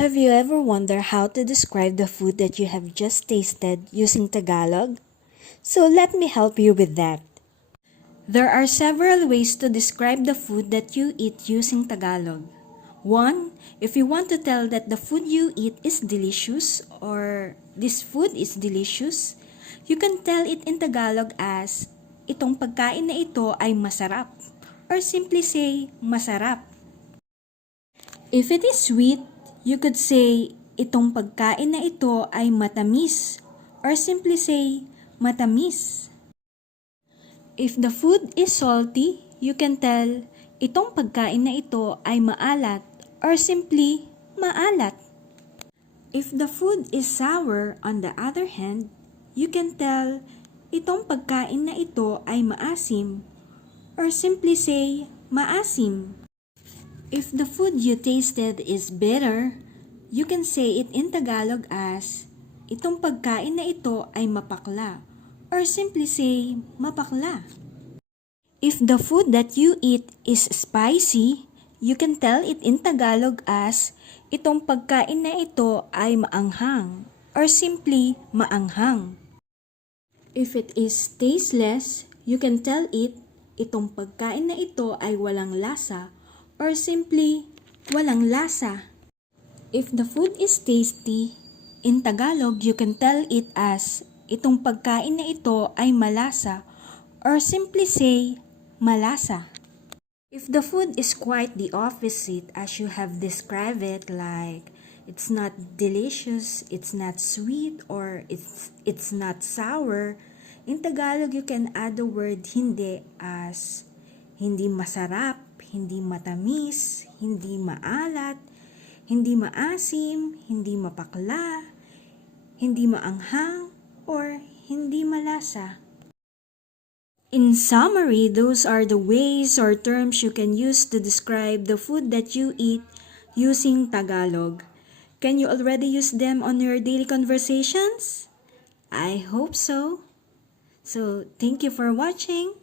Have you ever wondered how to describe the food that you have just tasted using Tagalog? So let me help you with that. There are several ways to describe the food that you eat using Tagalog. One, if you want to tell that the food you eat is delicious or this food is delicious, you can tell it in Tagalog as itong pagkain na ito ay masarap or simply say masarap. If it is sweet, you could say, itong pagkain na ito ay matamis, or simply say, matamis. If the food is salty, you can tell, itong pagkain na ito ay maalat, or simply, maalat. If the food is sour, on the other hand, you can tell, itong pagkain na ito ay maasim, or simply say, maasim. If the food you tasted is bitter, you can say it in Tagalog as, itong pagkain na ito ay mapakla, or simply say, mapakla. If the food that you eat is spicy, you can tell it in Tagalog as, itong pagkain na ito ay maanghang, or simply, maanghang. If it is tasteless, you can tell it, itong pagkain na ito ay walang lasa, or simply, walang lasa. If the food is tasty, in Tagalog, you can tell it as, itong pagkain na ito ay malasa, or simply say, malasa. If the food is quite the opposite as you have described it, like, it's not delicious, it's not sweet, or it's not sour, in Tagalog, you can add the word hindi as, hindi masarap, hindi matamis, hindi maalat, hindi maasim, hindi mapakla, hindi maanghang, or hindi malasa. In summary, those are the ways or terms you can use to describe the food that you eat using Tagalog. Can you already use them on your daily conversations? I hope so. So, thank you for watching.